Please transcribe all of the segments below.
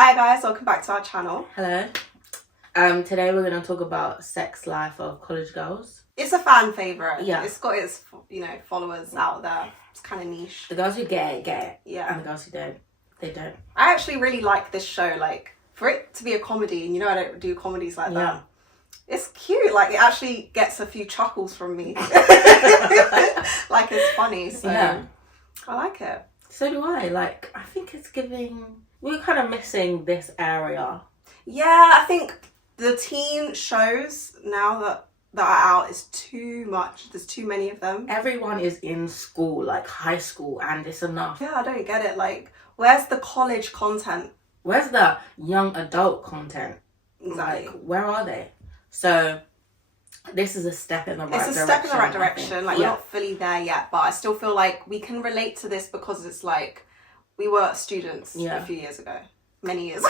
Hi guys, welcome back to our channel. Hello. Today we're going to talk about sex life of college girls. It's a fan favourite. Yeah. It's got its, followers out there. It's kind of niche. The girls who get it. Yeah. And the girls who don't, they don't. I actually really like this show. Like, for it to be a comedy, and I don't do comedies like that. It's cute. Like, it actually gets a few chuckles from me. Like, it's funny. So, yeah. I like it. So do I. Like, I think it's giving... We're kind of missing this area. Yeah, I think the teen shows now that are out is too much. There's too many of them. Everyone is in school, like high school, and it's enough. Yeah, I don't get it. Like, where's the college content? Where's the young adult content? Exactly. Like, where are they? So, this is a step in the right direction. It's a step in the right direction. Like, we're not fully there yet, but I still feel like we can relate to this because it's like, we were students a few years ago. Many years ago.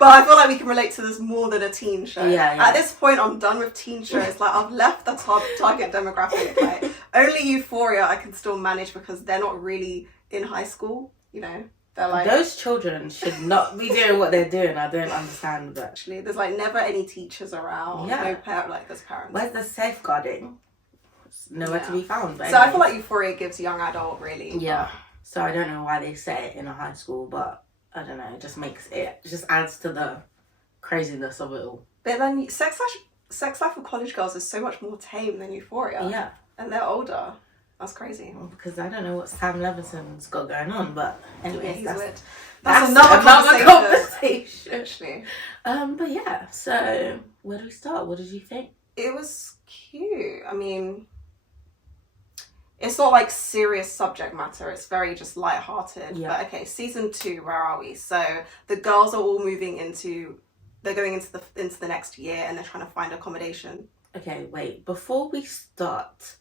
But I feel like we can relate to this more than a teen show. Yeah. At this point, I'm done with teen shows. Like, I've left the target demographic. Like, only Euphoria I can still manage because they're not really in high school, They're like... Those children should not be doing what they're doing. I don't understand that. Actually, there's like never any teachers around. Yeah. No there's parents. Where's the safeguarding? It's nowhere to be found. So I feel like Euphoria gives young adult, really. Yeah. So I don't know why they set it in a high school, but I don't know. It just adds to the craziness of it all. But then sex life of college girls is so much more tame than Euphoria. Yeah. And they're older. That's crazy. Well, because I don't know what Sam Levinson's got going on, but anyway, that's another conversation. Actually. But yeah, so where do we start? What did you think? It was cute. I mean, it's not like serious subject matter. It's very just lighthearted. Yeah. But okay, season 2, where are we? So the girls are all moving they're going into the next year and they're trying to find accommodation. Okay, wait. Before we start,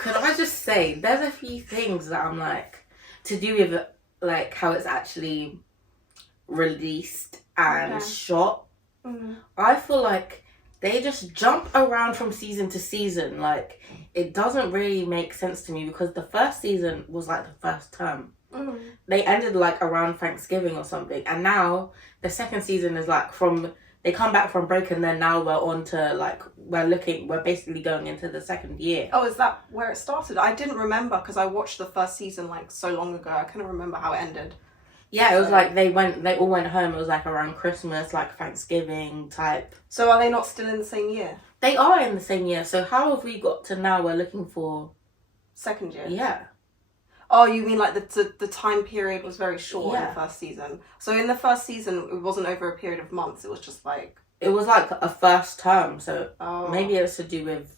could I just say, there's a few things that I'm like, to do with like how it's actually released and shot. Mm-hmm. I feel like they just jump around from season to season. Like, it doesn't really make sense to me because the first season was like the first term. Mm. They ended like around Thanksgiving or something. And now the second season is like they come back from break and then now we're on to like, we're basically going into the second year. Oh, is that where it started? I didn't remember because I watched the first season like so long ago. I couldn't remember how it ended. Yeah, it was like they all went home. It was like around Christmas, like Thanksgiving type. So are they not still in the same year? They are in the same year. So how have we got to now we're looking for... Second year? Yeah. Oh, you mean like the time period was very short in the first season. So in the first season, it wasn't over a period of months. It was just like... It was like a first term. So maybe it's to do with...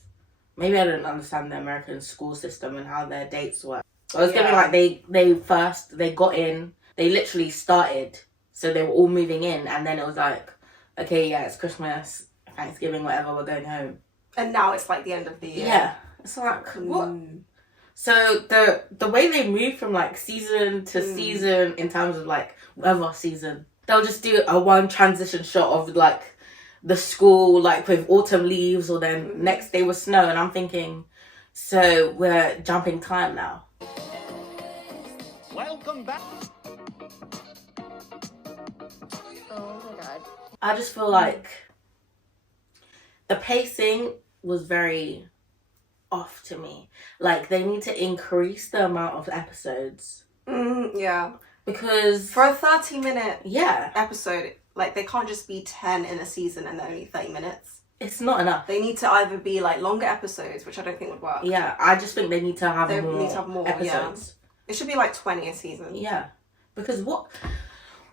Maybe I don't understand the American school system and how their dates work. I was giving like they got in... They literally started, so they were all moving in, and then it was like, okay, yeah, it's Christmas, Thanksgiving, whatever, we're going home. And now it's like the end of the year. Yeah, it's like, what? So the way they move from like season to season in terms of like weather season, they'll just do a one transition shot of like the school, like with autumn leaves, or then next day with snow, and I'm thinking, so we're jumping time now. Welcome back. Oh my god. I just feel like the pacing was very off to me. Like, they need to increase the amount of episodes. Yeah. Because... For a 30-minute episode, like, they can't just be 10 in a season and they're only 30 minutes. It's not enough. They need to either be, like, longer episodes, which I don't think would work. Yeah, I just think they need to have more episodes. Yeah. It should be, like, 20 a season. Yeah. Because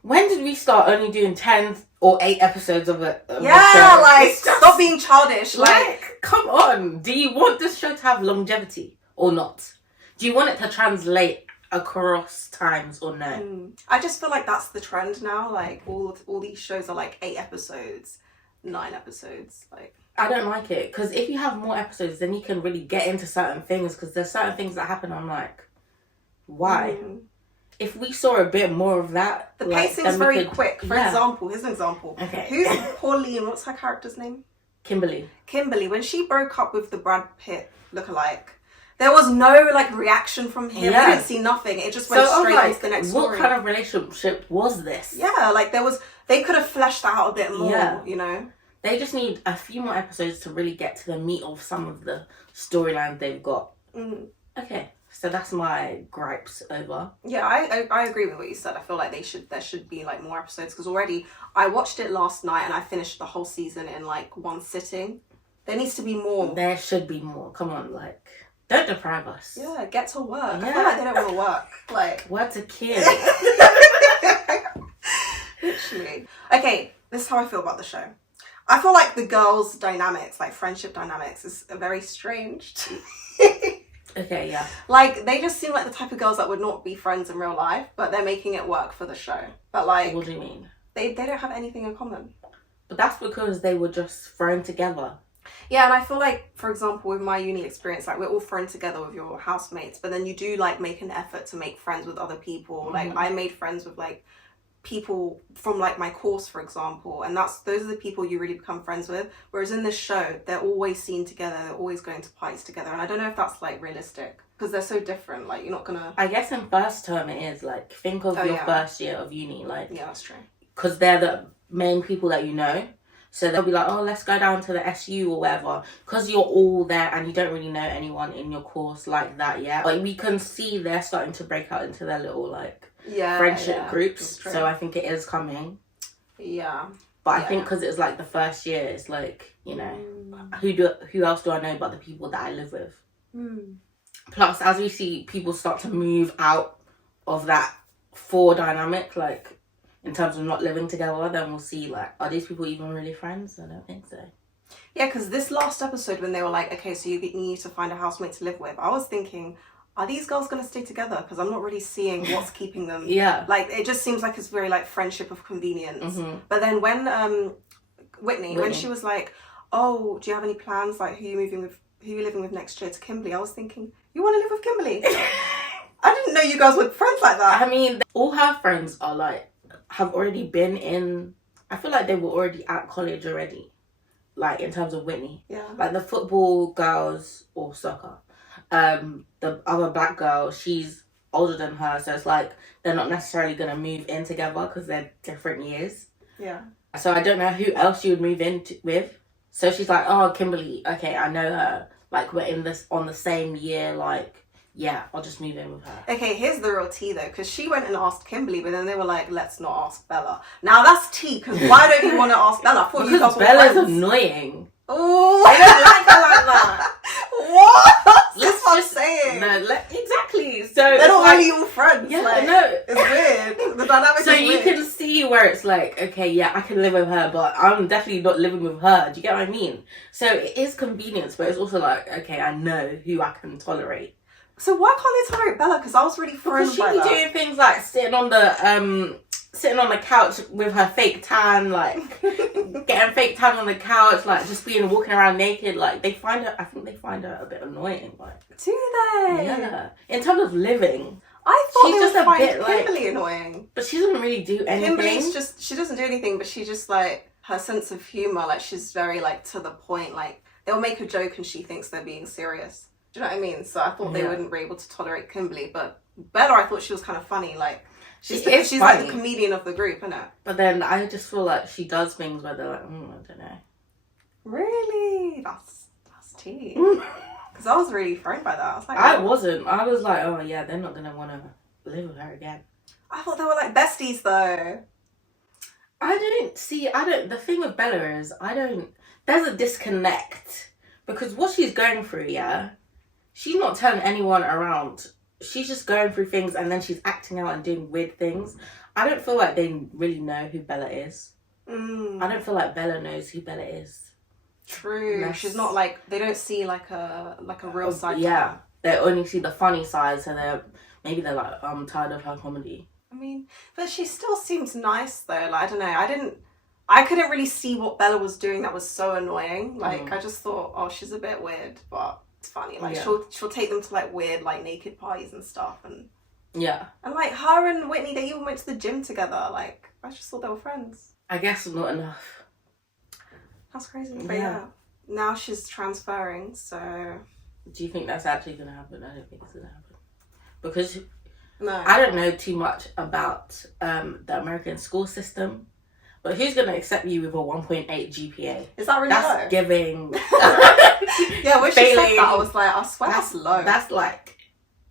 when did we start only doing 10 or 8 episodes of a show? Like, stop being childish. Like, come on. Do you want this show to have longevity or not? Do you want it to translate across times or no? I just feel like that's the trend now. Like, all these shows are like 8 episodes, 9 episodes. Like, I don't like it. Because if you have more episodes, then you can really get into certain things. Because there's certain things that happen, I'm like, why? If we saw a bit more of that... The pacing's very quick. For example, here's an example. Okay. Who's Pauline? What's her character's name? Kimberly. When she broke up with the Brad Pitt lookalike, There was no like reaction from him. Yeah. We didn't see nothing. It just went straight on to the next story. What kind of relationship was this? Yeah, like they could have fleshed that out a bit more, you know? They just need a few more episodes to really get to the meat of some of the storylines they've got. Okay, so that's my gripes over. Yeah, I agree with what you said. I feel like there should be like more episodes, because already I watched it last night and I finished the whole season in like one sitting. There needs to be more. There should be more. Come on, like, don't deprive us. Yeah, get to work. I feel like they don't want to work. Like, what's a kid? Literally. Okay, this is how I feel about the show. I feel like the girls' dynamics, like friendship dynamics, is very strange. Okay, yeah. Like, they just seem like the type of girls that would not be friends in real life, but they're making it work for the show. But like, what do you mean? They don't have anything in common. But that's because they were just thrown together. Yeah, and I feel like, for example, with my uni experience, like, we're all thrown together with your housemates, but then you do like make an effort to make friends with other people. Like, I made friends with like people from like my course, for example, and those are the people you really become friends with. Whereas in this show, they're always seen together, they're always going to parties together, and I don't know if that's like realistic, because they're so different. Like, you're not gonna, I guess in first term it is, like, think of your first year of uni, like, yeah, that's true, because they're the main people that you know, so they'll be like, oh, let's go down to the SU or whatever, because you're all there and you don't really know anyone in your course like that yet. Like, we can see they're starting to break out into their little like friendship groups, so I think it is coming. But I think because it's like the first year, it's like, you know, who else do I know but the people that I live with? Plus, as we see people start to move out of that four dynamic, like in terms of not living together, then we'll see, like, are these people even really friends? I don't think so. Yeah, because this last episode, when they were like, okay, so you need to find a housemate to live with, I was thinking, are these girls going to stay together? Because I'm not really seeing what's keeping them. Yeah. Like, it just seems like it's very, like, friendship of convenience. But then when Whitney, when she was like, oh, do you have any plans? Like, who you living with next year to Kimberly? I was thinking, you want to live with Kimberly? I didn't know you guys were friends like that. I mean, all her friends are, like, have already been in, I feel like they were already at college already. Like, in terms of Whitney. Yeah. Like, the football girls, or soccer, the other black girl, she's older than her, so it's like they're not necessarily going to move in together because they're different years. Yeah. So I don't know who else she would move in with. So she's like, oh, Kimberly, okay, I know her. Like, we're in this on the same year, like, yeah, I'll just move in with her. Okay, here's the real tea though, because she went and asked Kimberly, but then they were like, let's not ask Bella. Now that's tea, because why don't you want to ask Bella? I thought you guys were Bella's friends. annoying. Oh, I don't like her like that. What? That's what I'm saying. No, exactly. So they're not like, really all friends. Yeah, like, no, it's weird. The dynamic so is weird. you can see where it's like, okay, yeah, I can live with her, but I'm definitely not living with her. Do you get what I mean? So it is convenience, but it's also like, okay, I know who I can tolerate. So why can't they tolerate Bella? Because I was really thrown Because by she be that. doing things like sitting on the couch with her fake tan, like getting fake tan on the couch, like just walking around naked. Like I think they find her a bit annoying. Like, do they? Yeah. In terms of living, I thought she's they just would a find bit Kimberly annoying. but she doesn't really do anything. Kimberly's she doesn't do anything, but she just like her sense of humor. Like she's very like to the point. Like they'll make a joke and she thinks they're being serious. Do you know what I mean? So I thought they wouldn't be able to tolerate Kimberly, but Bella, I thought she was kind of funny. Like she's like the comedian of the group, isn't it? But then I just feel like she does things where they're like, I don't know. Really? That's tea. Because I was really thrown by that. I was like, I wasn't. I was like, oh yeah, they're not gonna want to live with her again. I thought they were like besties though. The thing with Bella is, there's a disconnect. Because what she's going through, yeah, she's not telling anyone around. She's just going through things and then she's acting out and doing weird things. I don't feel like they really know who Bella is. I don't feel like Bella knows who Bella is. True. She's not like, they don't see like a real side. Yeah. They only see the funny side, so they're like, I'm tired of her comedy. I mean, but she still seems nice though. Like, I don't know. I couldn't really see what Bella was doing that was so annoying. Like, I just thought, oh, she's a bit weird, but it's funny. Like, she'll take them to like weird like naked parties and stuff, and like her and Whitney, they even went to the gym together. Like, I just thought they were friends. I guess not enough. That's crazy. But yeah, now she's transferring, so Do you think that's actually going to happen? I don't think it's going to happen. Because No. I don't know too much about the American school system. But who's going to accept you with a 1.8 GPA? Is that really That's low? giving... Yeah, when she said that, I was like, I swear that's low. That's like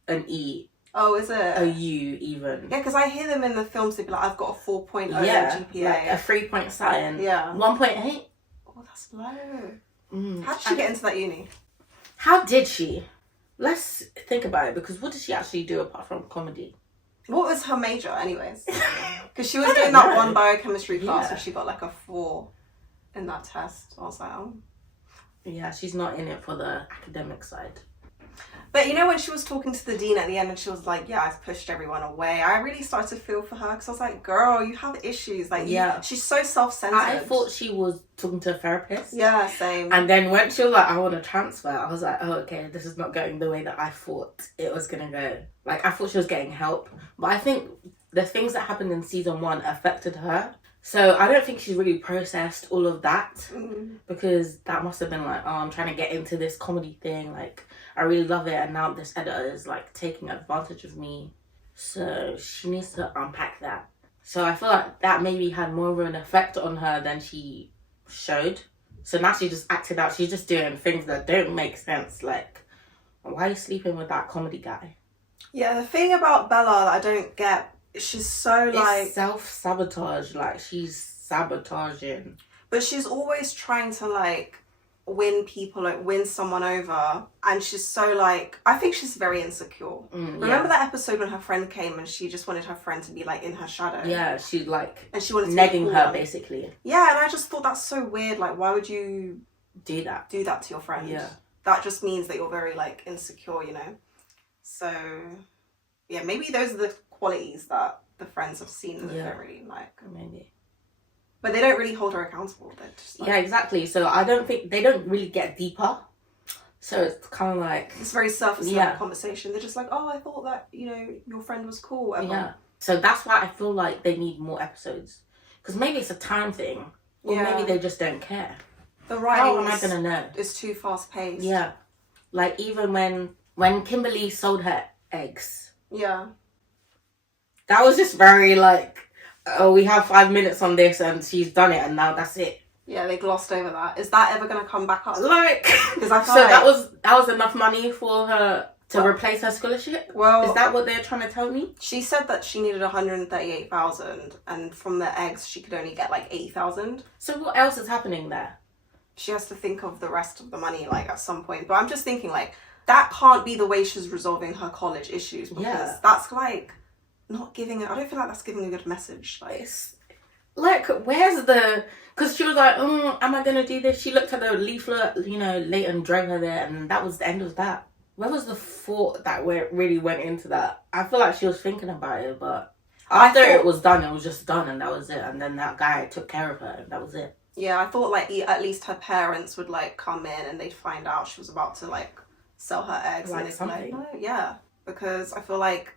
an E. Oh, is it? A U, even. Yeah, because I hear them in the films, they'd be like, I've got a 4.0 GPA. Like a 3-point something. Yeah. 1.8? Oh, that's low. How did she get into that uni? How did she? Let's think about it, because what did she actually do apart from comedy? What was her major, anyways? Because she was doing that one biochemistry class and she got like a 4 in that test. I was like, oh. Yeah, she's not in it for the academic side. But you know, when she was talking to the dean at the end and she was like, yeah, I've pushed everyone away, I really started to feel for her because I was like, girl, you have issues. Like, she's so self-centered. I thought she was talking to a therapist. Yeah, same. And then when she was like, I want to transfer, I was like, oh, okay, this is not going the way that I thought it was going to go. Like, I thought she was getting help. But I think the things that happened in season 1 affected her. So I don't think she's really processed all of that because that must have been like, oh, I'm trying to get into this comedy thing. Like, I really love it. And now this editor is like taking advantage of me. So she needs to unpack that. So I feel like that maybe had more of an effect on her than she showed. So now she just acted out. She's just doing things that don't make sense. Like, why are you sleeping with that comedy guy? Yeah, the thing about Bella that I don't get, she's so like... It's self-sabotage. Like, she's sabotaging. But she's always trying to like win people, like win someone over. And she's so like... I think she's very insecure. Remember that episode when her friend came and she just wanted her friend to be like in her shadow? Yeah, she like... And she wanted to negging her, basically. Yeah, and I just thought that's so weird. Like, why would you... Do that to your friend? Yeah. That just means that you're very like insecure, you know? So, yeah, maybe those are the qualities that the friends have seen that they don't really like. Maybe. But they don't really hold her accountable. They're just like... Yeah, exactly. So I don't think... They don't really get deeper. So it's kind of like... It's very surface level conversation. They're just like, oh, I thought that, you know, your friend was cool. Whatever. Yeah. So that's why I feel like they need more episodes. Because maybe it's a time thing. Or maybe they just don't care. The writing How am I going to know? It's too fast paced. Yeah. Like, even when Kimberly sold her eggs. Yeah. That was just very like, oh, we have 5 minutes on this and she's done it and now that's it. Yeah, they glossed over that. Is that ever going to come back up? Like, because I feel so like... that was enough money for her to replace her scholarship? Well, is that what they're trying to tell me? She said that she needed 138,000 and from the eggs she could only get like 80,000. So what else is happening there? She has to think of the rest of the money like at some point. But I'm just thinking like, that can't be the way she's resolving her college issues because that's like not giving I don't feel like that's giving a good message. Like, it's like, where's the... Because she was like, am I going to do this? She looked at the leaflet, you know, Leighton drove her there and that was the end of that. Where was the thought that really went into that? I feel like she was thinking about it, but after it was done, it was just done and that was it. And then that guy took care of her and that was it. Yeah, I thought like at least her parents would like come in and they'd find out she was about to like sell her eggs. Like and they'd something. be like, no, yeah. Because I feel like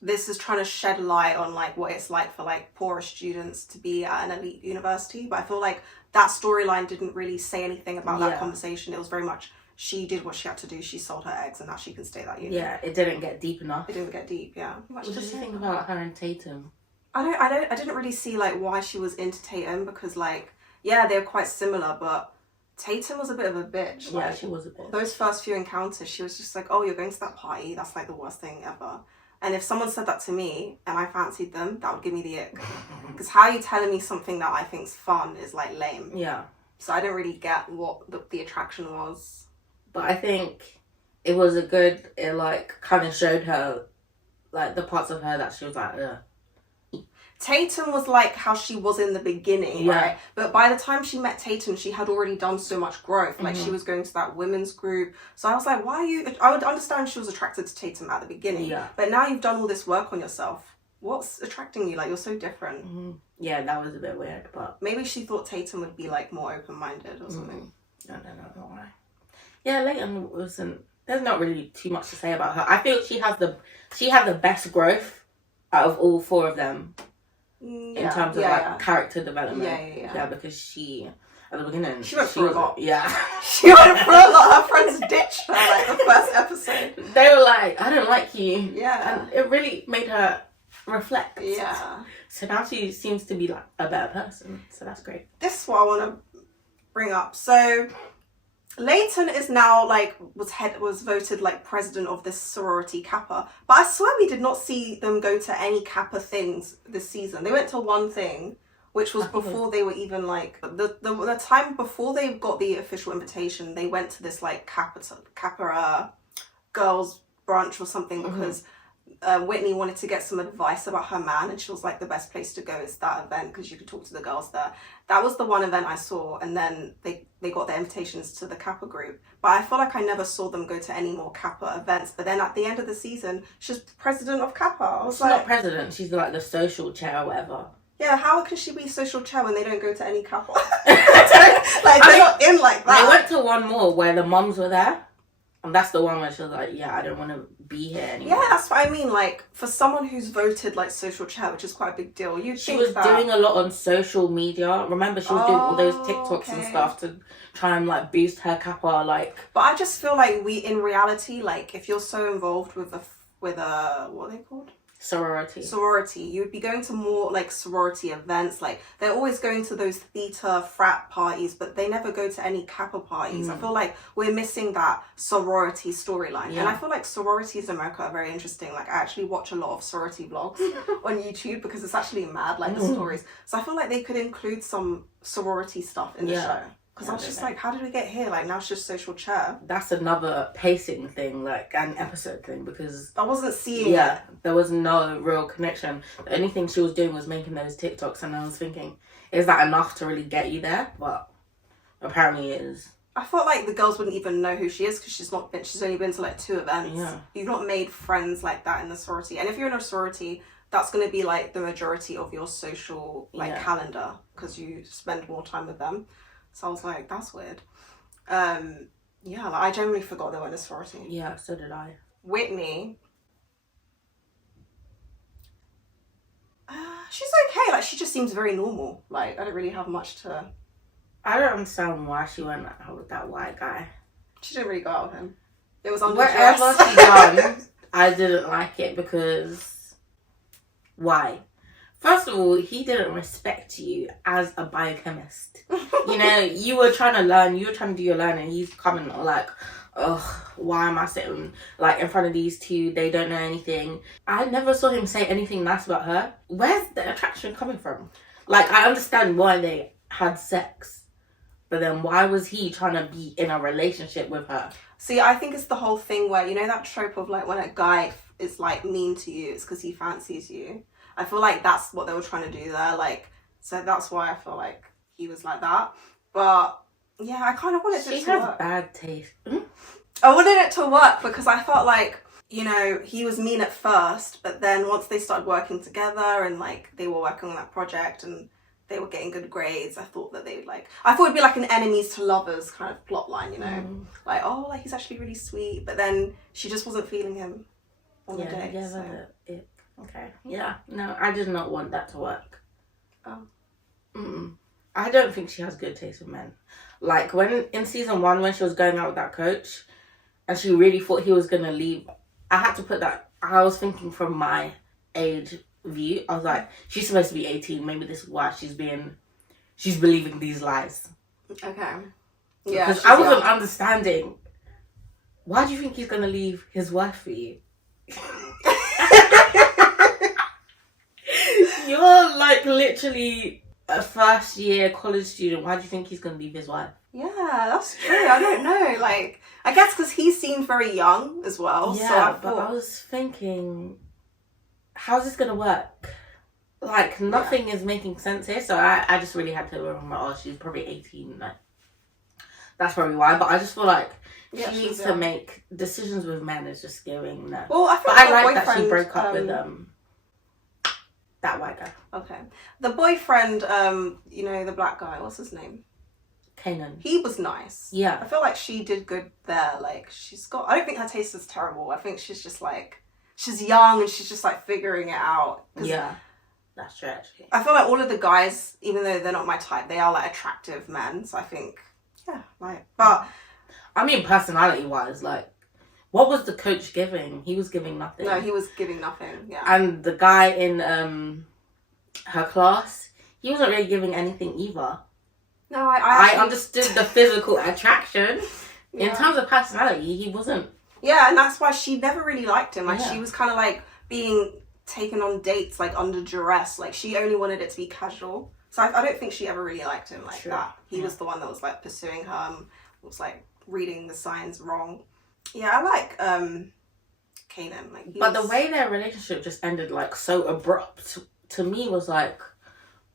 this is trying to shed light on like what it's like for like poorer students to be at an elite university. But I feel like that storyline didn't really say anything about that conversation. It was very much she did what she had to do. She sold her eggs and now she can stay that uni. Yeah, it didn't get deep enough. It didn't get deep, yeah. What did you think about her and Tatum? I didn't really see like why she was into Tatum because like, yeah, they're quite similar, but Tatum was a bit of a bitch. Yeah, like, she was a bitch. Those first few encounters, she was just like, oh, you're going to that party? That's like the worst thing ever. And if someone said that to me and I fancied them, that would give me the ick. Because how are you telling me something that I think's fun is like lame? Yeah. So I didn't really get what the attraction was. But I think it was it like kind of showed her like the parts of her that she was like, ugh. Tatum was like how she was in the beginning, right? But by the time she met Tatum, she had already done so much growth. Like she was going to that women's group. So I was like, why are you... I would understand she was attracted to Tatum at the beginning. Yeah. But now you've done all this work on yourself. What's attracting you? Like, you're so different. Yeah, that was a bit weird, but... Maybe she thought Tatum would be like more open-minded or something. I don't know, not why. Yeah, Leighton wasn't... There's not really too much to say about her. I feel she had the best growth out of all 4 of them. In terms of character development. Yeah. Because she... at the beginning. She went through a lot. Yeah. She went through a lot. Her friends ditched her, like, the first episode. They were like, I don't like you. Yeah. And it really made her reflect. Yeah. So now she seems to be, like, a better person. So that's great. This is what I want to bring up. So, Leighton is now, like, was voted, like, president of this sorority Kappa. But I swear we did not see them go to any Kappa things this season. They went to one thing, which was before they were even, like, the time before they got the official invitation, they went to this, like, Kappa girls brunch or something because Whitney wanted to get some advice about her man, and she was like, the best place to go is that event because you could talk to the girls there. That was the one event I saw, and then they got their invitations to the Kappa group. But I feel like I never saw them go to any more Kappa events. But then at the end of the season, she's president of Kappa. I was She's like, not president, she's like the social chair or whatever. yeah, how can she be social chair when they don't go to any Kappa? Like, they're not in like that. They went to one more where the mums were there. And that's the one where she was like, yeah, I don't want to be here anymore. Yeah, that's what I mean. Like, for someone who's voted, like, social chair, which is quite a big deal, She was doing a lot on social media. Remember, she was doing all those TikToks and stuff to try and, like, boost her Kappa, like... But I just feel like in reality, like, if you're so involved with a what are they called? Sorority. You'd be going to more, like, sorority events. Like, they're always going to those theatre frat parties, but they never go to any Kappa parties. I feel like we're missing that sorority storyline. Yeah. And I feel like sororities in America are very interesting. Like, I actually watch a lot of sorority vlogs on YouTube because it's actually mad, like, the stories. So I feel like they could include some sorority stuff in the show. Because I was just like, how did we get here? Like, now it's just social chair. That's another pacing thing, like, an episode thing, because... I wasn't seeing it. There was no real connection. The only thing she was doing was making those TikToks, and I was thinking, is that enough to really get you there? But apparently it is. I felt like the girls wouldn't even know who she is because she's only been to, like, 2 events. Yeah. You've not made friends like that in the sorority. And if you're in a sorority, that's going to be, like, the majority of your social, like, calendar because you spend more time with them. So I was like, that's weird. Like, I genuinely forgot they were in a sorority. Yeah, so did I. Whitney, she's okay. Like, she just seems very normal. Like, I don't really have much to... I don't understand why she went out with that white guy. She didn't really go out with him. It was under whatever dress. she done, I didn't like it because... Why? First of all, he didn't respect you as a biochemist. You know, you were trying to learn, you were trying to do your learning. He's coming like, ugh, why am I sitting like in front of these two? They don't know anything. I never saw him say anything nice about her. Where's the attraction coming from? Like, I understand why they had sex, but then why was he trying to be in a relationship with her? See, I think it's the whole thing where, you know, that trope of like when a guy is like mean to you, it's because he fancies you. I feel like that's what they were trying to do there. Like, so that's why I feel like he was like that. But yeah, I kind of wanted it to work. She has bad taste. I wanted it to work because I felt like, you know, he was mean at first, but then once they started working together and like they were working on that project and they were getting good grades, I thought that they would like, I thought it'd be like an enemies to lovers kind of plot line, you know? Like, oh, like he's actually really sweet, but then she just wasn't feeling him on the day. Yeah, so. Okay. Yeah. No, I did not want that to work. Oh. I don't think she has good taste with men. Like, when in season 1, when she was going out with that coach, and she really thought he was going to leave, I had to put that, I was thinking from my age view. I was like, she's supposed to be 18. Maybe this is why she's believing these lies. Okay. Yeah. Because I wasn't understanding. Why do you think he's going to leave his wife for you? You're like literally a first year college student. Why do you think he's going to leave his wife? Yeah, that's true. I don't know. Like, I guess because he seemed very young as well. Yeah, so I was thinking, how's this going to work? Like, nothing is making sense here. So I just really had to remember, oh, she's probably 18. Like, that's probably why. But I just feel like she needs to make decisions with men is just giving no. Well, I but I like that she broke up with that white guy. Okay. The boyfriend, you know, the black guy, what's his name? Kanan. He was nice. Yeah. I feel like she did good there. Like, I don't think her taste is terrible. I think she's just like, she's young and she's just like figuring it out. Yeah. That's true, actually. I feel like all of the guys, even though they're not my type, they are like attractive men. So I think, yeah, like, but I mean, personality-wise, like, what was the coach giving? He was giving nothing. no, he was giving nothing. Yeah, And the guy in her class, he wasn't really giving anything either. no, I understood the physical attraction. Yeah. In terms of personality, he wasn't. Yeah, and that's why she never really liked him. Like, Yeah. she was kind of like being taken on dates like under duress. Like, she only wanted it to be casual. So I don't think she ever really liked him like True. that. He was the one that was like pursuing her, was like reading the signs wrong. Yeah, I like Kanan. Like, But the way their relationship just ended like so abrupt to me was like,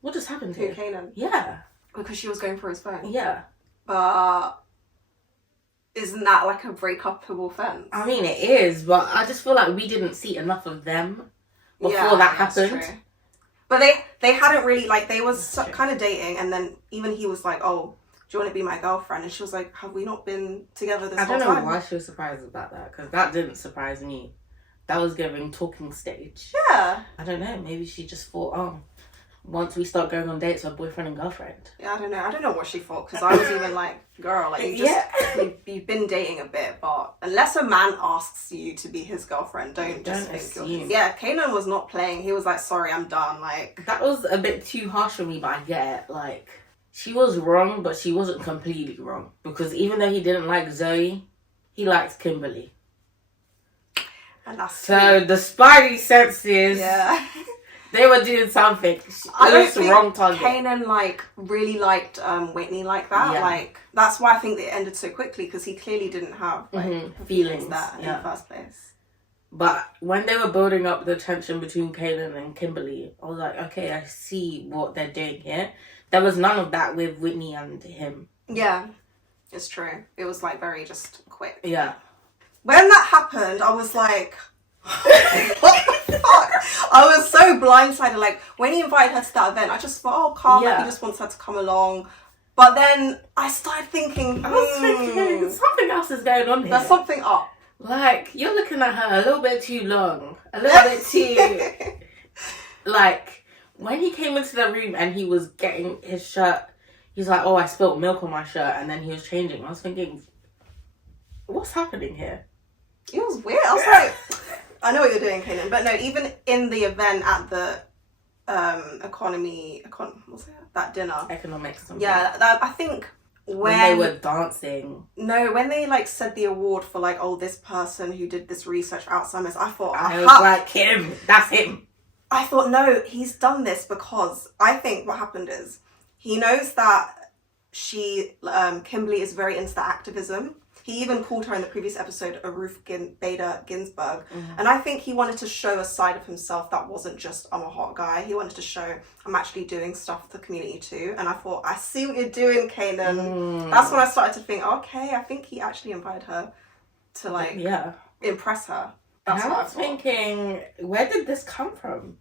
what just happened to here? Kanan, Yeah, because she was going for his phone. yeah. But isn't that like a break-upable offense? I mean, it is, but I just feel like we didn't see enough of them before that that's happened. true. But they hadn't really, like, they was kind of dating, and then even he was like, oh, do you want to be my girlfriend? And she was like, have we not been together this whole time? I don't know why she was surprised about that, because that didn't surprise me. That was giving talking stage. Yeah. I don't know, maybe she just thought, oh, once we start going on dates, we're boyfriend and girlfriend. Yeah, I don't know what she thought, because I was even like, girl, like, you've been dating a bit, but unless a man asks you to be his girlfriend, don't just think assume. you're his. Yeah, Kanan was not playing. He was like, sorry, I'm done. Like, That was a bit too harsh for me, but I get it. Like, she was wrong, but she wasn't completely wrong. Because even though he didn't like Zoe, he liked Kimberly. and that's So the spidey senses, yeah. they were doing something. It I don't was think wrong target. Kanan like really liked Whitney like that. Yeah. Like, that's why I think it ended so quickly, because he clearly didn't have like Feelings, there in yeah. the first place. But when they were building up the tension between Kanan and Kimberly, I was like, okay, I see what they're doing here. There was none of that with Whitney and him. Yeah, it's true. It was like very just quick. Yeah. When that happened, I was like, what the fuck? I was so blindsided. Like, when he invited her to that event, I just thought, oh, calm, like, he just wants her to come along. But then I started thinking, I was thinking, something else is going on here. there's something up. Like, you're looking at her a little bit too long. A little bit too... Like, when he came into the room and he was getting his shirt, he's like, oh, I spilt milk on my shirt. And then he was changing. I was thinking, what's happening here? It was weird. I was like, I know what you're doing, Kanan. But no, even in the event at the what's that dinner? Economics. Something. Yeah, that, I think when they were dancing. No, when they like said the award for like, oh, this person who did this research for Alzheimer's, I thought, I was like, him. That's him. I thought, no, he's done this because I think what happened is he knows that Kimberly is very into the activism. He even called her in the previous episode a Ruth Bader Ginsburg. Mm-hmm. And I think he wanted to show a side of himself that wasn't just, I'm a hot guy. He wanted to show, I'm actually doing stuff for the community too. And I thought, I see what you're doing, Kanan. That's when I started to think, okay, I think he actually invited her to like impress her. That's and what I I was thought. thinking, where did this come from?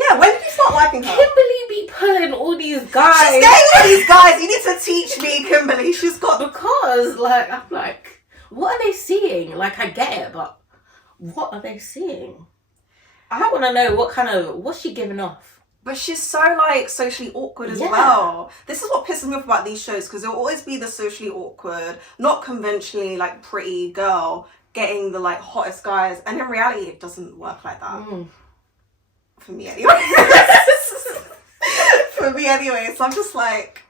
Yeah, when did you start liking her? Kimberly be pulling all these guys. She's getting all these guys. You need to teach me, Kimberly. She's got... Because, like, I'm like, what are they seeing? Like, I get it, but what are they seeing? I want to know what's she giving off? But she's so, like, socially awkward as well. This is what pisses me off about these shows, because there'll always be the socially awkward, not conventionally, like, pretty girl getting the, like, hottest guys. And in reality, it doesn't work like that. For me, anyway. For me, anyway. So I'm just like,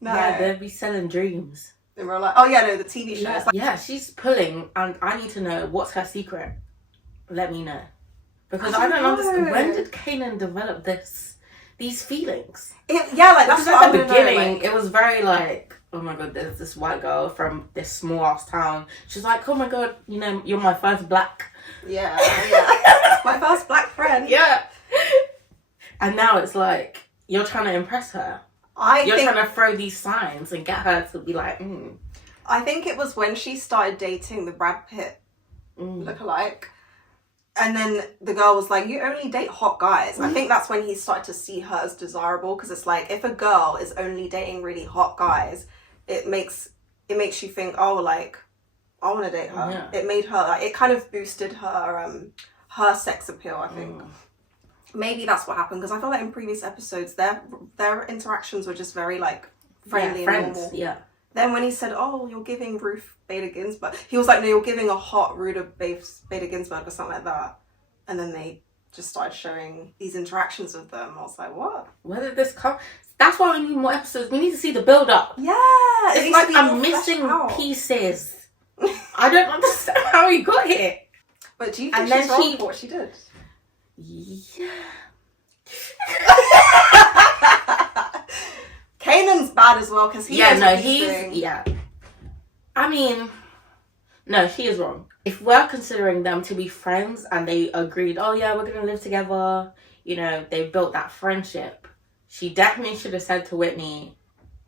no. Yeah, they'll be selling dreams. And we're like, oh, yeah, no, the TV show. Yeah. Like, Yeah, she's pulling, and I need to know what's her secret. Let me know. Because I don't understand. When did Kanan develop these feelings? that's Because what at the I beginning, know, like, it was very like, oh my god, there's this white girl from this small ass town. She's like, oh my god, you know, you're my first black. Yeah. My first black friend. Yeah. And now it's like, you're trying to impress her. You're trying to throw these signs and get her to be like, I think it was when she started dating the Brad Pitt lookalike. And then the girl was like, you only date hot guys. I think that's when he started to see her as desirable, because it's like, if a girl is only dating really hot guys, it makes you think, oh, like, I want to date her. Yeah. It made her, like, it kind of boosted her sex appeal, I think. maybe that's what happened, because I feel like in previous episodes their interactions were just very like friendly and normal. Yeah. Then when he said, "Oh, you're giving Ruth Bader Ginsburg," he was like, "No, you're giving a hot Ruta Bader Ginsburg," or something like that. And then they just started showing these interactions with them. I was like, "What? Where did this come?" That's why we need more episodes. We need to see the build up. Yeah, it's like I'm missing pieces. I don't understand how he got here. But do you think she's wrong for what she did? Yeah. Kanan's bad as well, because he's I mean, no, she is wrong. If we're considering them to be friends and they agreed, oh yeah, we're gonna live together, you know, they built that friendship, she definitely should have said to Whitney,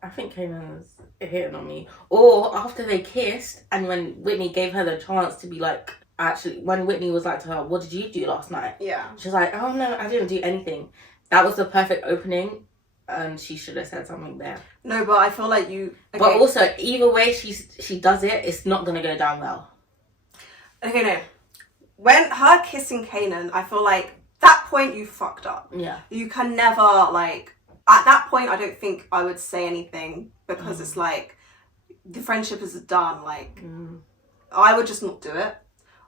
I think Kanan's hitting on me. Or after they kissed, and when Whitney gave her the chance to be like, actually, when Whitney was like to her, what did you do last night? Yeah. She's like, oh no, I didn't do anything. That was the perfect opening, and she should have said something there. No, but I feel like you... Okay. But also, either way she does it, it's not going to go down well. Okay, no. When her kissing Kanan, I feel like that point you fucked up. Yeah. You can never, like... At that point, I don't think I would say anything, because it's like, the friendship is done. Like, I would just not do it.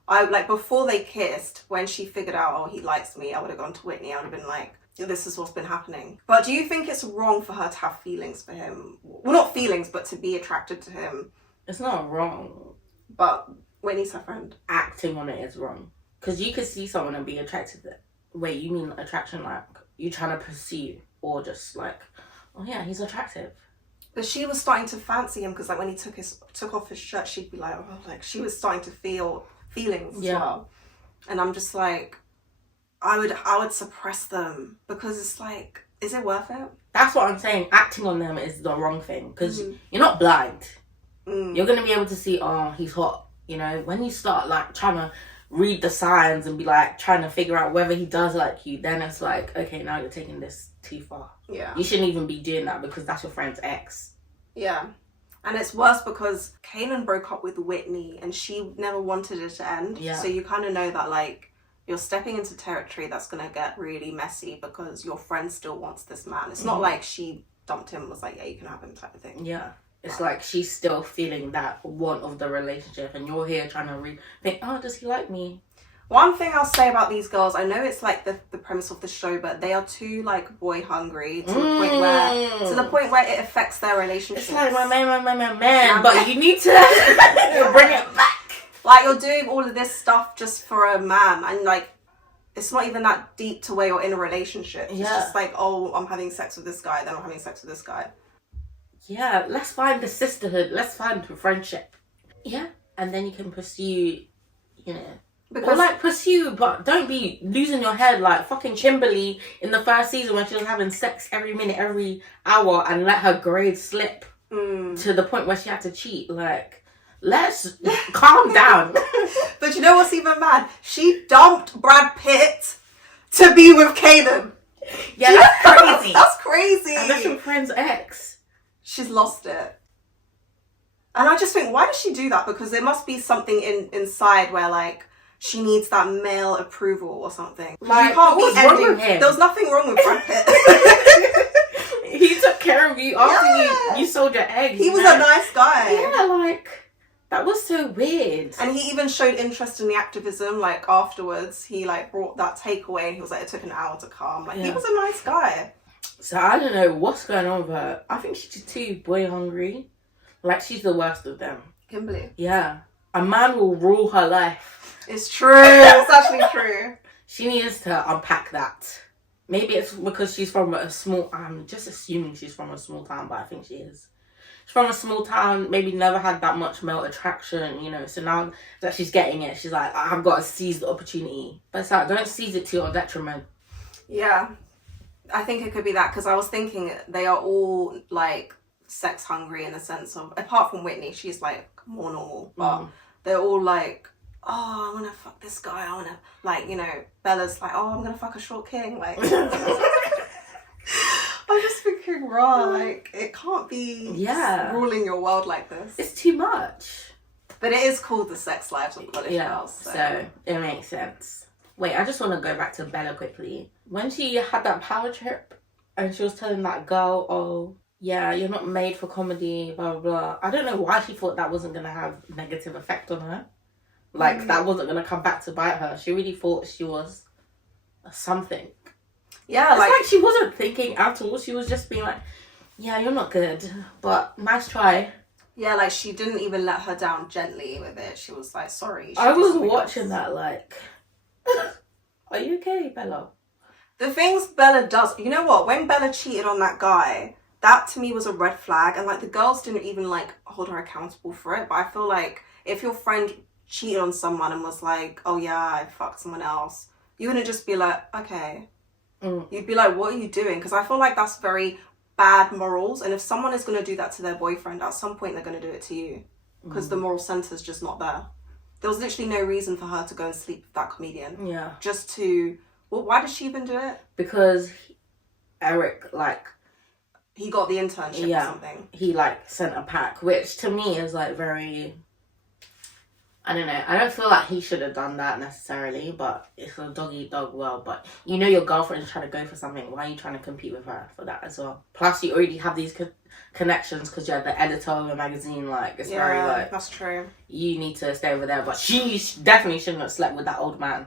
Like, before they kissed, when she figured out, oh, he likes me, I would have gone to Whitney. I would have been like, this is what's been happening. But do you think it's wrong for her to have feelings for him? Well, not feelings, but to be attracted to him. It's not wrong. But Whitney's her friend. Acting on it is wrong. Because you could see someone and be attracted to it. Wait, you mean attraction like you trying to pursue? Or just like, oh yeah, he's attractive. But she was starting to fancy him, because like when he took off his shirt, she'd be like, oh, like she was starting to feel feelings as well. And I'm just like, I would suppress them, because it's like, is it worth it? That's what I'm saying. Acting on them is the wrong thing, because you're not blind. You're going to be able to see, oh, he's hot. You know, when you start like trying to read the signs and be like trying to figure out whether he does like you, then it's like, okay, now you're taking this too far. Yeah. You shouldn't even be doing that, because that's your friend's ex. Yeah. And it's worse because Kanan broke up with Whitney and she never wanted it to end. Yeah. So you kind of know that like you're stepping into territory that's going to get really messy, because your friend still wants this man. It's not like she dumped him and was like, yeah, you can have him type of thing. Yeah. It's like she's still feeling that want of the relationship, and you're here trying to think, oh, does he like me? One thing I'll say about these girls, I know it's like the premise of the show, but they are too like boy hungry to the point where it affects their relationship. It's like my man, but you need to bring it back. Like, you're doing all of this stuff just for a man, and like it's not even that deep to where you're in a relationship. It's just like, oh, I'm having sex with this guy, then I'm having sex with this guy. Yeah, let's find the sisterhood. Let's find the friendship. Yeah, and then you can pursue, you know. Because, or like pursue, but don't be losing your head like fucking Kimberly in the first season when she was having sex every minute, every hour, and let her grades slip to the point where she had to cheat. Like, let's calm down. But you know what's even mad? She dumped Brad Pitt to be with Kanan. Yeah, that's crazy. That's crazy. And that's your friend's ex. She's lost it. And I just think, why does she do that? Because there must be something inside where like she needs that male approval or something. Like, you can't be ending him. There was nothing wrong with Brad Pitt. He took care of you after you sold your eggs. He was a nice guy. Yeah, like, that was so weird. And he even showed interest in the activism, like, afterwards. He, like, brought that takeaway and he was like, it took an hour to come. Like, he was a nice guy. So I don't know what's going on with her. I think she's too boy hungry. Like, she's the worst of them. Kimberly. Yeah. A man will rule her life. It's true. It's actually true. She needs to unpack that. Maybe it's because she's from a small... I'm just assuming she's from a small town, but I think she is. She's from a small town, maybe never had that much male attraction, you know. So now that she's getting it, she's like, I've got to seize the opportunity. But it's like, don't seize it to your detriment. Yeah. I think it could be that, because I was thinking they are all, like, sex hungry in the sense of... Apart from Whitney, she's, like, more normal. But they're all, like... Oh, I want to fuck this guy. I want to, like, you know, Bella's like, oh, I'm going to fuck a short king. Like, I'm just thinking, raw, like, it can't be ruling your world like this. It's too much. But it is called The Sex Lives of College Girls. So it makes sense. Wait, I just want to go back to Bella quickly. When she had that power trip and she was telling that girl, oh, yeah, you're not made for comedy, blah, blah, blah. I don't know why she thought that wasn't going to have negative effect on her. Like, that wasn't going to come back to bite her. She really thought she was something. Yeah, it's like she wasn't thinking at all. She was just being like, yeah, you're not good, but nice try. Yeah, like, she didn't even let her down gently with it. She was like, sorry. I was watching that like, are you okay, Bella? The things Bella does, you know what? When Bella cheated on that guy, that to me was a red flag. And like the girls didn't even like hold her accountable for it. But I feel like if your friend cheated on someone and was like, oh yeah, I fucked someone else, you wouldn't just be like, okay. You'd be like, what are you doing? Because I feel like that's very bad morals. And if someone is going to do that to their boyfriend, at some point they're going to do it to you. Because the moral center's just not there. There was literally no reason for her to go and sleep with that comedian. Yeah. Just to... Well, why did she even do it? Because Eric, like... He got the internship or something. He, like, sent a pack, which to me is, like, very... I don't know. I don't feel like he should have done that necessarily, but it's a dog-eat-dog world. But you know your girlfriend's trying to go for something. Why are you trying to compete with her for that as well? Plus, you already have these connections because you're the editor of a magazine. Like, it's very, like... that's true. You need to stay over there. But she definitely shouldn't have slept with that old man.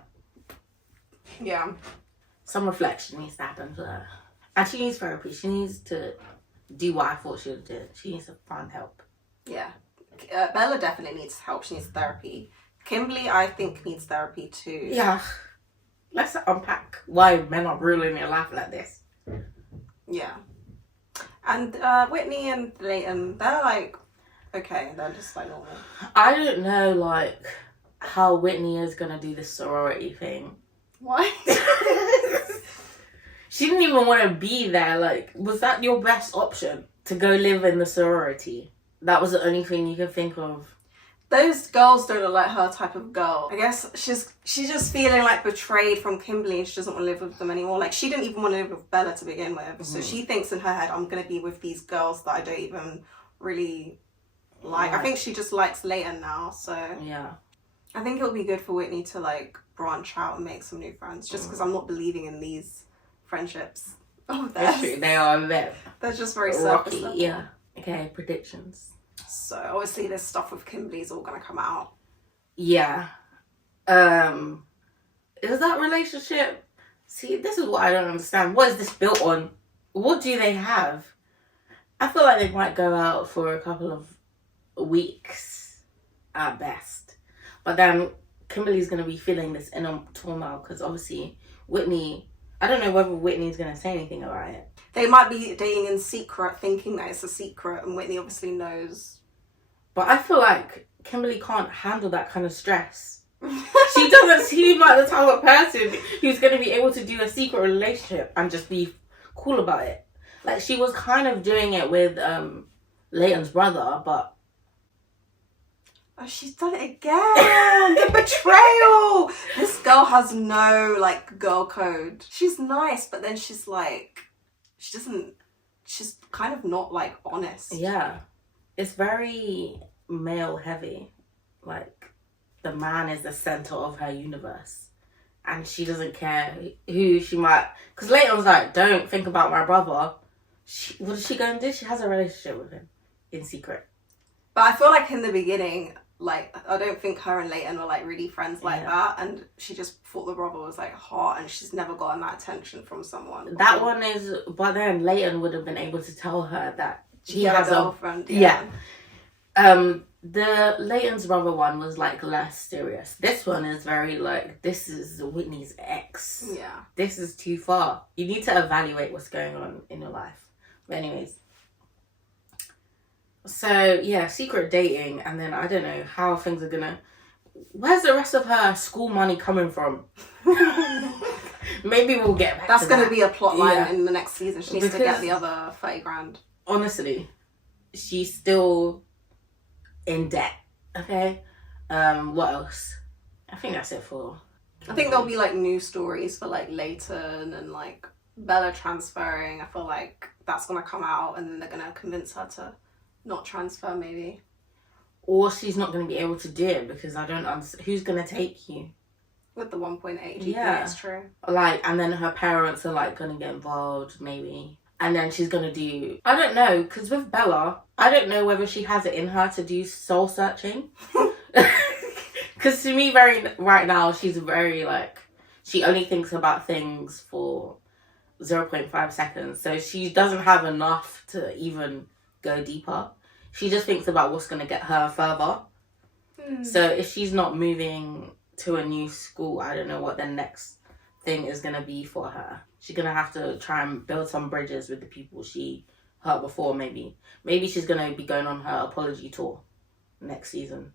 Yeah. Some reflection needs to happen for her. And she needs therapy. She needs to do what I thought she would do. She needs to find help. Yeah. Bella definitely needs help. She needs therapy. Kimberly, I think, needs therapy too. Yeah. Let's unpack why men are ruling your life like this. Yeah. And Whitney and Leighton, they're like, okay, they're just like normal. I don't know, like, how Whitney is going to do this sorority thing. What? She didn't even want to be there. Like, was that your best option? To go live in the sorority? That was the only thing you could think of. Those girls don't look like her type of girl. I guess she's just feeling like betrayed from Kimberly and she doesn't want to live with them anymore. Like, she didn't even want to live with Bella to begin with. Mm-hmm. So she thinks in her head, I'm going to be with these girls that I don't even really like. I think she just likes Leighton now, so... Yeah. I think it'll be good for Whitney to, like, branch out and make some new friends. Just because I'm not believing in these friendships. Oh, they are a bit... They're just very surface level. Yeah. Okay, predictions. So, obviously, this stuff with Kimberly's all going to come out. Yeah. Is that relationship... See, this is what I don't understand. What is this built on? What do they have? I feel like they might go out for a couple of weeks at best. But then Kimberly's going to be feeling this inner turmoil because obviously Whitney... I don't know whether Whitney's going to say anything about it. They might be dating in secret, thinking that it's a secret, and Whitney obviously knows. But I feel like Kimberly can't handle that kind of stress. She doesn't seem like the type of person who's going to be able to do a secret relationship and just be cool about it. Like, she was kind of doing it with Leighton's brother, but... Oh, she's done it again! The betrayal! This girl has no, like, girl code. She's nice, but then she's like... She's kind of not, like, honest. Yeah. It's very male heavy. Like, the man is the center of her universe. And she doesn't care who she might... Because Leighton's like, don't think about my brother. What is she going to do? She has a relationship with him. In secret. But I feel like in the beginning... Like, I don't think her and Leighton were, like, really friends like that. And she just thought the brother was, like, hot. And she's never gotten that attention from someone. That one is... But then Leighton would have been able to tell her that he has a girlfriend. Yeah. The Leighton's brother one was, like, less serious. This one is very, like, this is Whitney's ex. Yeah. This is too far. You need to evaluate what's going on in your life. But anyways... So, yeah, secret dating, and then I don't know how things are gonna... Where's the rest of her school money coming from? Maybe we'll get back That's to gonna that. be a plot line in the next season. She needs to get the other 30 grand. Honestly, she's still in debt, okay? What else? I think that's it for... I think there'll be, like, news stories for, like, Leighton and, like, Bella transferring. I feel like that's gonna come out, and then they're gonna convince her to... not transfer, maybe. Or she's not going to be able to do it because I don't understand. Who's going to take you? With the 1.8 GPA, Yeah. it's true. Like, and then her parents are like gonna get involved, maybe. And then she's gonna do, I don't know, because with Bella, I don't know whether she has it in her to do soul searching. Because to me, right now, she's very like, she only thinks about things for 0.5 seconds. So she doesn't have enough to even go deeper. She just thinks about what's gonna get her further. So if she's not moving to a new school, I don't know what the next thing is going to be for her. She's going to have to try and build some bridges with the people she hurt before, maybe. Maybe she's going to be going on her apology tour next season.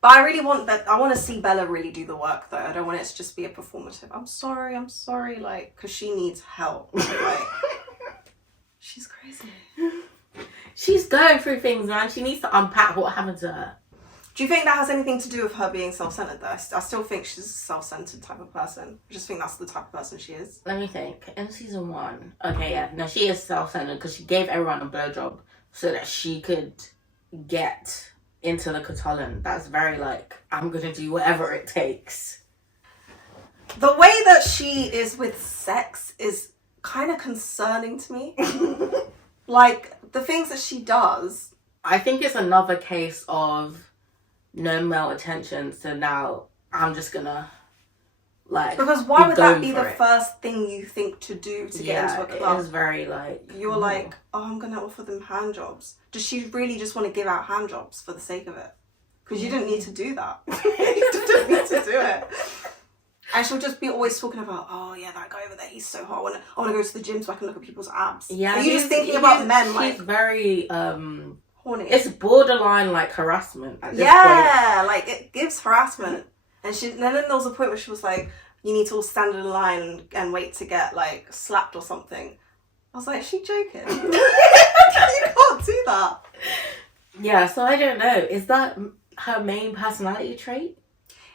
But I really want that. I want to see Bella really do the work, though. I don't want it to just be a performative. I'm sorry, like, because she needs help. Like, she's crazy. She's going through things, man. She needs to unpack what happened to her. Do you think that has anything to do with her being self-centered, though? I still think she's a self-centered type of person. I just think that's the type of person she is. Let me think. In season 1, okay, yeah, no, she is self-centered because she gave everyone a blowjob so that she could get into the Catalan. That's very like, I'm gonna do whatever it takes. The way that she is with sex is kind of concerning to me. Like, the things that she does. I think it's another case of no male attention, so now I'm just gonna like, because why would that be the it. first thing you think to do to get into a club? It is very like, you're like, oh, I'm gonna offer them hand jobs. Does she really just want to give out hand jobs for the sake of it? Because you didn't need to do that. You didn't need to do it. And she'll just be always talking about, oh yeah, that guy over there, he's so hot. I want to go to the gym so I can look at people's abs. Yeah, are you just thinking about men? She's like very horny. It's borderline like harassment at this point. Like it gives harassment. And then there was a point where she was like, you need to all stand in a line and wait to get like slapped or something. I was like, is she joking? You can't do that. Yeah, so I don't know. Is that her main personality trait?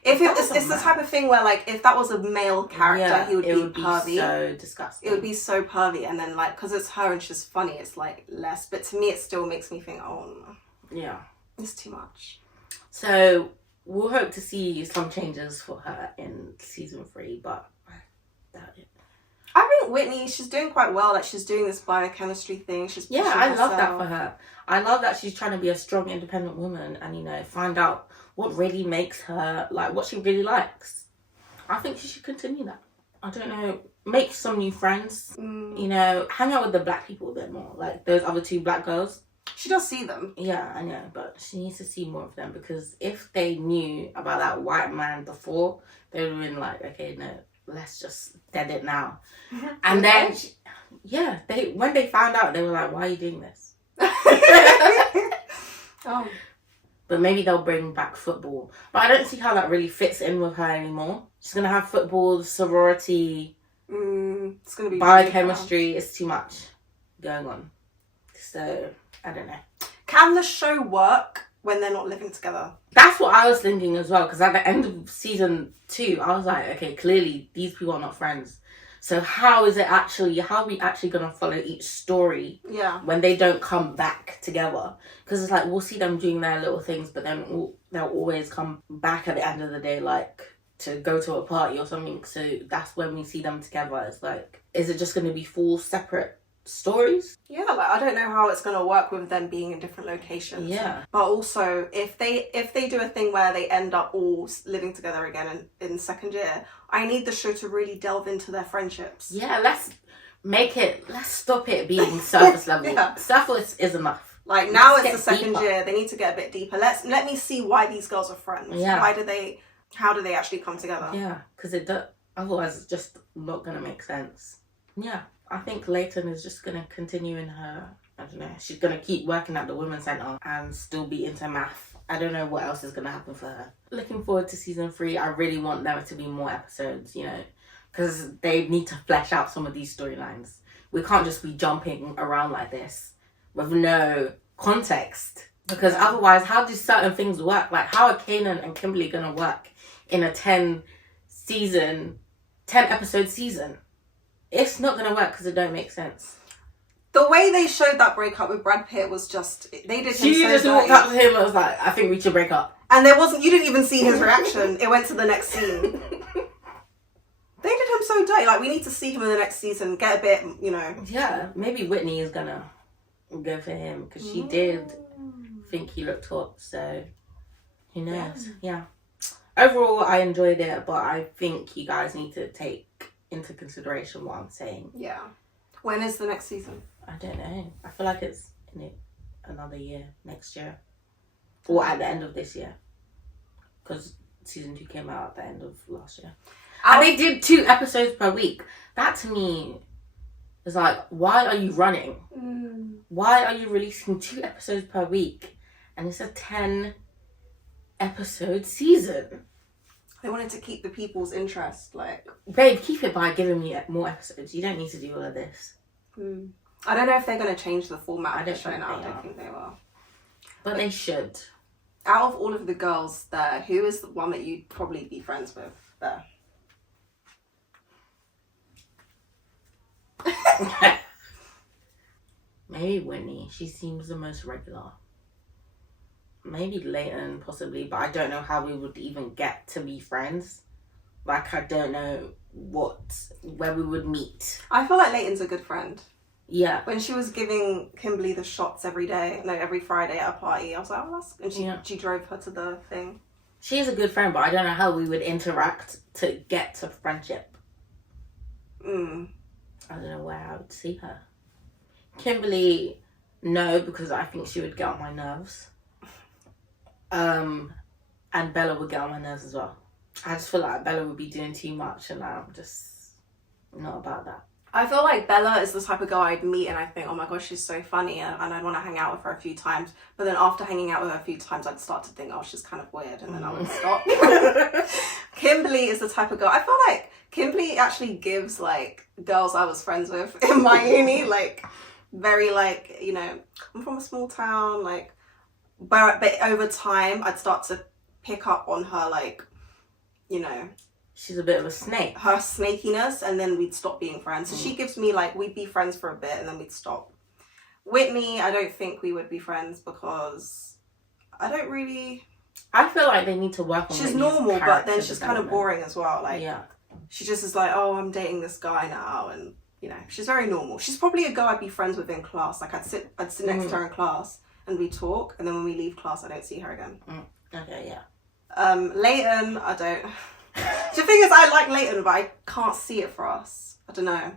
If it's the type of thing where, like, if that was a male character, he would be pervy. So disgusting. It would be so pervy, and then like, because it's her and she's funny, it's like less. But to me, it still makes me think, oh no, yeah, it's too much. So we'll hope to see some changes for her in season 3, but I doubt it. I think Whitney, she's doing quite well. Like, she's doing this biochemistry thing. She's pushing I love herself. that for her. I love that she's trying to be a strong, independent woman and, find out what really makes her, like, what she really likes. I think she should continue that. I don't know. Make some new friends. Hang out with the black people a bit more. Like, those other 2 black girls. She does see them. Yeah, I know. But she needs to see more of them. Because if they knew about that white man before, they would have been like, okay, no, let's just dead it now. And then, when they found out, they were like, why are you doing this? Oh. But maybe they'll bring back football. But I don't see how that really fits in with her anymore. She's going to have football, sorority, it's gonna be biochemistry. It's too much going on. So, I don't know. Can the show work when they're not living together? That's what I was thinking as well. Because at the end of season 2, I was like, okay, clearly these people are not friends. So how are we actually going to follow each story when they don't come back together? Because it's like, we'll see them doing their little things, but then they'll always come back at the end of the day, like, to go to a party or something. So that's when we see them together. It's like, is it just going to be 4 separate stories? Yeah, like, I don't know how it's going to work with them being in different locations. Yeah. But also, if they do a thing where they end up all living together again in second year, I need the show to really delve into their friendships. Yeah, let's stop it being surface level. Surface is enough. Like, now it's the second year, they need to get a bit deeper. Let me see why these girls are friends. Yeah. How do they actually come together? Yeah, because otherwise it's just not going to make sense. Yeah, I think Leighton is just going to continue in her, I don't know, she's going to keep working at the Women's Centre and still be into math. I don't know what else is going to happen for her. Looking forward to season 3. I really want there to be more episodes, because they need to flesh out some of these storylines. We can't just be jumping around like this with no context. Because otherwise, how do certain things work? Like, how are Kanan and Kimberly going to work in a 10 episode season? It's not going to work because it don't make sense. The way they showed that breakup with Brad Pitt was just, they did him She so just dirty. walked up to him and was like, I think we should break up. And you didn't even see his reaction. It went to the next scene. so dirty. Like, we need to see him in the next season, get a bit, you know. Yeah, maybe Whitney is gonna go for him because she did think he looked hot. So who knows? Yeah. Overall, I enjoyed it, but I think you guys need to take into consideration what I'm saying. Yeah. When is the next season? I don't know. I feel like it's in another year, next year, or at the end of this year, because season 2 came out at the end of last year. And they did 2 episodes per week. That to me is like, why are you running? Why are you releasing 2 episodes per week? And it's a 10 episode season. They wanted to keep the people's interest, like... Babe, keep it by giving me more episodes. You don't need to do all of this. I don't know if they're going to change the format of the show now. I don't think they will. But they should. Out of all of the girls there, who is the one that you'd probably be friends with there? Maybe Whitney. She seems the most regular. Maybe Leighton, possibly, but I don't know how we would even get to be friends. Like, I don't know where we would meet. I feel like Leighton's a good friend. Yeah. When she was giving Kimberly the shots every Friday at a party, I was like, oh, that's... And she drove her to the thing. She is a good friend, but I don't know how we would interact to get to friendship. I don't know where I would see her. Kimberly, no, because I think she would get on my nerves. And Bella would get on my nerves as well. I just feel like Bella would be doing too much and I'm just not about that. I feel like Bella is the type of girl I'd meet and I think, oh my gosh, she's so funny and I'd want to hang out with her a few times. But then after hanging out with her a few times, I'd start to think, oh, she's kind of weird, and then I would stop. Kimberly is the type of girl, I feel like Kimberly actually gives like girls I was friends with in my uni, like very like, you know, I'm from a small town, like, but over time I'd start to pick up on her, like, you know, she's a bit of a snake. Her snakiness, and then we'd stop being friends. So she gives me like, we'd be friends for a bit and then we'd stop. Whitney, I don't think we would be friends because I feel like they need to work on. She's normal, but then she's kind of boring as well. Like, she just is like, oh, I'm dating this guy now, and you know, she's very normal. She's probably a girl I'd be friends with in class. Like, I'd sit next to her in class and we talk, and then when we leave class, I don't see her again. Okay, yeah. Leighton, I don't. The thing is, I like Leighton, but I can't see it for us. I don't know.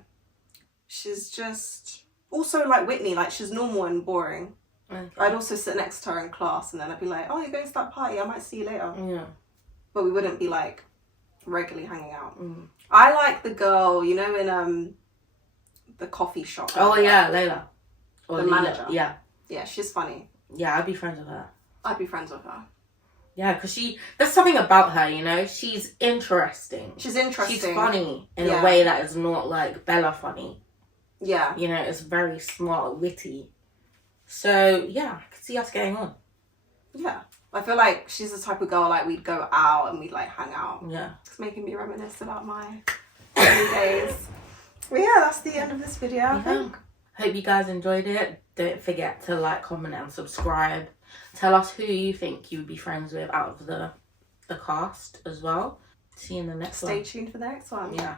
She's just also like Whitney, like she's normal and boring. Okay. I'd also sit next to her in class, and then I'd be like, "Oh, you're going to that party? I might see you later." Yeah. But we wouldn't be like regularly hanging out. I like the girl, you know, in the coffee shop. Oh yeah, Layla. Or the manager. Yeah. Yeah, she's funny. Yeah, I'd be friends with her. I'd be friends with her. Yeah, because there's something about her, you know? She's interesting. She's interesting. She's funny in a way that is not like Bella funny. Yeah. You know, it's very smart, witty. So, yeah, I could see us getting on. Yeah. I feel like she's the type of girl, like, we'd go out and we'd, like, hang out. Yeah. It's making me reminisce about my early days. But yeah, that's the end of this video, I think. Hope you guys enjoyed it. Don't forget to like, comment, and subscribe. Tell us who you think you would be friends with out of the cast as well. See you in the next one. Stay tuned for the next one. Yeah.